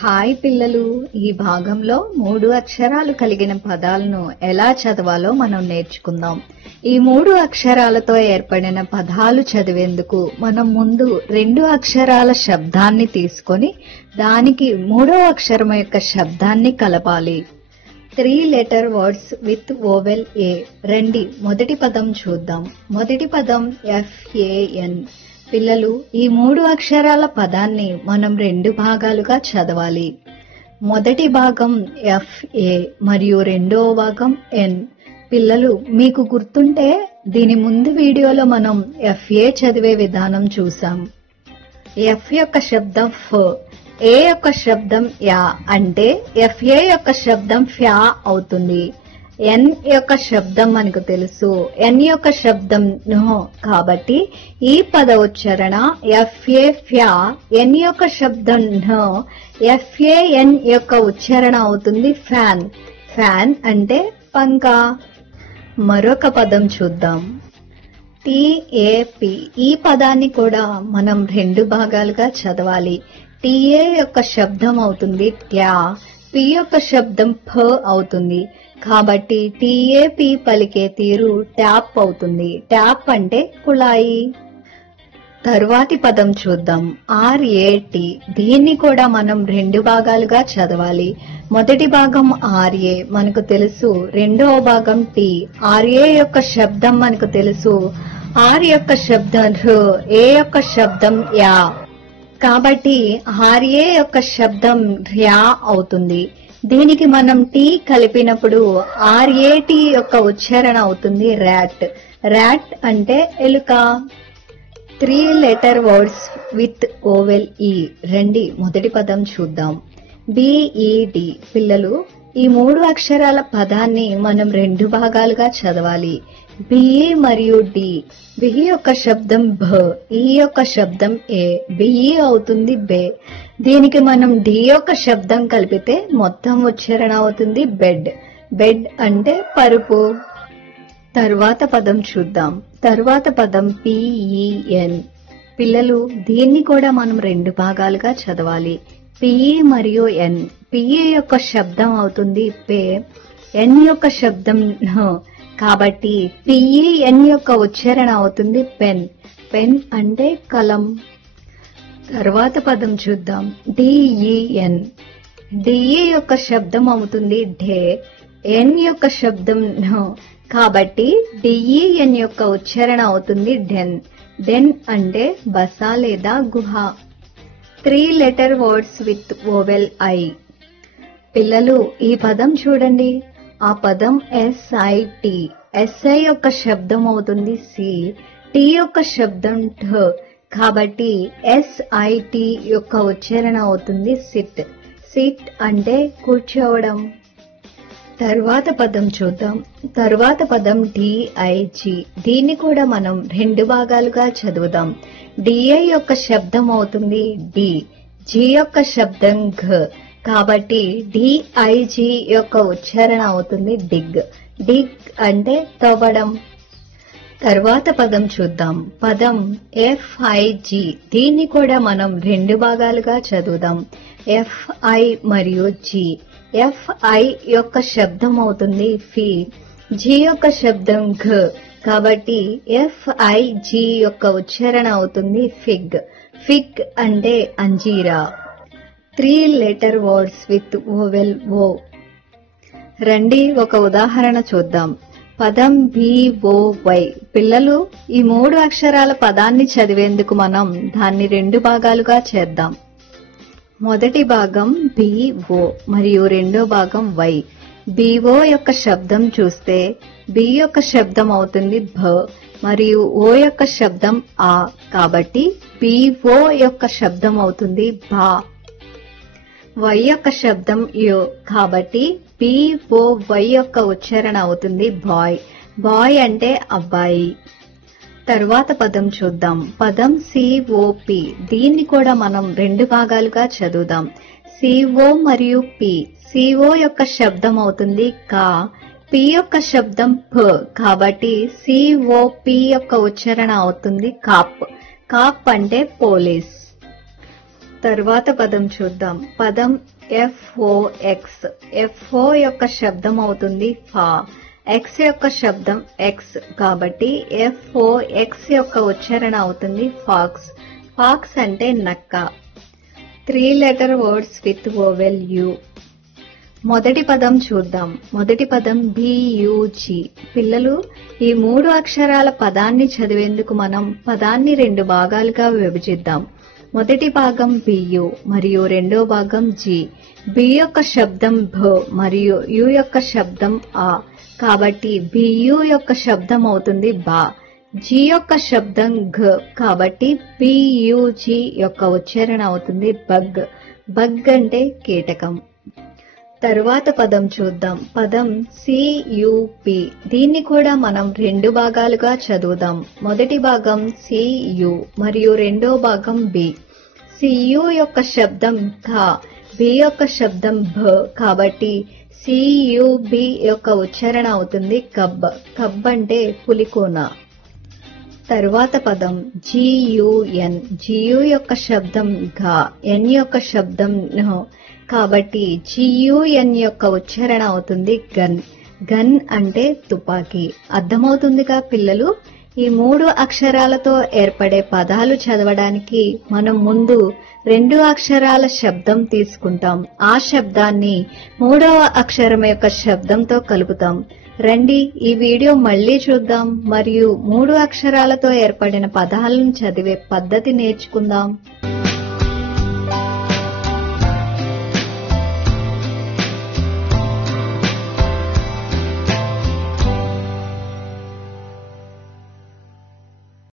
Hi పిల్లలు, ఈ భాగంలో 3 అక్షరాలు కలిగిన పదాలను ఎలా చదవాలో మనం నేర్చుకుందాం. ఈ 3 అక్షరాలతో ఏర్పడిన పదాలు చదివేందుకు మనం ముందు 2 అక్షరాల శబ్దాన్ని తీసుకొని దానికి 3వ అక్షరం యొక్క శబ్దాన్ని కలపాలి. 3 letter words with vowel A. రండి మొదటి పదం చూద్దాం. మొదటి పదం FAN. పిల్లలు, ఈ 3 అక్షరాల పదాన్ని మనం 2 భాగాలుగా చదవాలి. మొదటి భాగం FA మరియు రెండవ భాగం N. పిల్లలు, మీకు గుర్తుంటే దీని ముందు వీడియోలో మనం FA చదివే విధానం చూసాం. F యొక్క శబ్దం ఫ, A యొక్క శబ్దం యా అంటే FA యొక్క శబ్దం ఫ్యా అవుతుంది. N యొక్క శబ్దం మనకు తెలుసు, N యొక్క శబ్దం నో. కాబట్టి ఈ పద ఉచ్చారణ FA ఫ్యా, N యొక్క శబ్దం నో, FAN యొక్క ఉచ్చారణ అవుతుంది ఫ్యాన్. ఫ్యాన్ అంటే పంకా. మరొక పదం చూద్దాం. TAP. ఈ పదాన్ని కూడా మనం 2 భాగాలుగా చదవాలి. TA యొక్క శబ్దం అవుతుంది ట్యా, P యొక్క శబ్దం ఫ అవుతుంది. కాబట్టి TAP పలికే తీరు ట్యాప్ అవుతుంది. ట్యాప్ అంటే కుళాయి. తరువాతి పదం చూద్దాం. RAT. దీన్ని కూడా మనం 2 భాగాలుగా చదవాలి. మొదటి భాగం RA మనకు తెలుసు, రెండవ భాగం T. RA యొక్క శబ్దం మనకు తెలుసు, R యొక్క శబ్దం ర్, A యొక్క శబ్దం యా. కాబట్టి RA యొక్క శబ్దం ర్యా అవుతుంది. దీనికి మనం టీ కలిపినప్పుడు RAT యొక్క ఉచ్చారణ అవుతుంది ర్యాట్. ర్యాట్ అంటే ఎలుక. 3 letter words with vowel E. రండి మొదటి పదం చూద్దాం. BED. పిల్లలు, ఈ 3 అక్షరాల పదాన్ని మనం 2 భాగాలుగా చదవాలి. BE మరియు D. BE యొక్క శబ్దం భ, E యొక్క శబ్దం ఏ, BE అవుతుంది బే. దీనికి మనం D యొక్క శబ్దం కలిపితే మొత్తం ఉచ్చారణ అవుతుంది బెడ్. బెడ్ అంటే పరుపు. తరువాత పదం చూద్దాం. తరువాత పదం PEN. పిల్లలు, దీన్ని కూడా మనం 2 భాగాలుగా చదవాలి. PE మరియు N. PE యొక్క శబ్దం అవుతుంది పే, N యొక్క శబ్దం నో. కాబట్టి PEN యొక్క ఉచ్చారణ అవుతుంది పెన్. పెన్ అంటే కలం. తరువాత పదం చూద్దాం. DEN. DE యొక్క శబ్దం అవుతుంది ఢే, N యొక్క శబ్దం నో. కాబట్టి DEN యొక్క ఉచ్చారణ అవుతుంది డెన్. డెన్ అంటే బస లేదా గుహ. 3 letter words with vowel I. పిల్లలు, ఈ పదం చూడండి. ఆ పదం SIT. SI యొక్క శబ్దం అవుతుంది సి, T యొక్క శబ్దం ఠ. కాబట్టి SIT యొక్క ఉచ్చారణ అవుతుంది సిట్. సిట్ అంటే కూర్చోవడం. తరువాత పదం చూద్దాం. తరువాత పదం DIG. దీన్ని కూడా మనం 2 భాగాలుగా చదువుదాం. DI యొక్క శబ్దం అవుతుంది డి, G యొక్క శబ్దం ఘ. కాబట్టి DIG యొక్క ఉచ్చారణ అవుతుంది డిగ్. డిగ్ అంటే తవ్వడం. తరువాత పదం చూద్దాం. పదం FIG. దీన్ని కూడా మనం 2 భాగాలుగా చదువుదాం. FI మరియు G. FI యొక్క శబ్దం అవుతుంది ఫీ, G యొక్క శబ్దం ఘ. కాబట్టి FIG యొక్క ఉచ్చారణ అవుతుంది ఫిగ్. ఫిగ్ అంటే అంజీరా. 3 letter words with vowel O. రండి ఒక ఉదాహరణ చూద్దాం. పదం BOY. పిల్లలు, ఈ 3 అక్షరాల పదాన్ని చదివేందుకు మనం దాన్ని 2 భాగాలుగా చేద్దాం. మొదటి భాగం BO మరియు రెండో భాగం Y. BO యొక్క శబ్దం చూస్తే B యొక్క శబ్దం అవుతుంది భ మరియు O యొక్క శబ్దం ఆ. కాబట్టి BO యొక్క శబ్దం అవుతుంది భా. Y యొక్క శబ్దం యో. కాబట్టి BOY యొక్క ఉచ్చారణ అవుతుంది బాయ్. బాయ్ అంటే అబ్బాయి. తరువాత పదం చూద్దాం. పదం COP. దీన్ని కూడా మనం 2 భాగాలుగా చదువుదాం. CO మరియు P. CO యొక్క శబ్దం అవుతుంది కా, P యొక్క శబ్దం ప. కాబట్టి COP యొక్క ఉచ్చారణ అవుతుంది కాప్. కాప్ అంటే పోలీస్. తర్వాత పదం చూద్దాం. పదం FOX. FO యొక్క శబ్దం అవుతుంది ఫా, X యొక్క శబ్దం ఎక్స్, కాబట్టి FOX యొక్క ఉచ్చారణ అవుతుంది ఫాక్స్. ఫాక్స్ అంటే నక్క. 3 letter words with vowel U. మొదటి పదం చూద్దాం. మొదటి పదం BUG. పిల్లలు, ఈ 3 అక్షరాల పదాన్ని చదివేందుకు మనం పదాన్ని 2 భాగాలుగా విభజిద్దాం. మొదటి భాగం BU మరియు రెండో భాగం G. B యొక్క శబ్దం భ మరియు U యొక్క శబ్దం ఆ, కాబట్టి BU యొక్క శబ్దం అవుతుంది బా. G యొక్క శబ్దం ఘ, కాబట్టి BUG యొక్క ఉచ్చారణ అవుతుంది బగ్. బగ్ అంటే కీటకం. తరువాత పదం చూద్దాం. పదం CUP. దీన్ని కూడా మనం 2 భాగాలుగా చదువుదాం. మొదటి భాగం CU మరియు రెండో భాగం B. CU యొక్క శబ్దం ఘ, B యొక్క శబ్దం భ, కాబట్టి CUB యొక్క ఉచ్చారణ అవుతుంది కబ్బ. కబ్బ అంటే పులికోన. తరువాత పదం GUN. GU యొక్క శబ్దం ఘ, N యొక్క శబ్దం న, కాబట్టి GUN యొక్క ఉచ్చారణ అవుతుంది గన్. గన్ అంటే తుపాకీ. అర్థమవుతుందిగా పిల్లలు? ఈ 3 అక్షరాలతో ఏర్పడే పదాలు చదవడానికి మనం ముందు 2 అక్షరాల శబ్దం తీసుకుంటాం. ఆ శబ్దాన్ని 3వ అక్షరం యొక్క శబ్దంతో కలుపుతాం. రండి ఈ వీడియో మళ్ళీ చూద్దాం మరియు 3 అక్షరాలతో ఏర్పడిన పదాలను చదివే పద్ధతి నేర్చుకుందాం.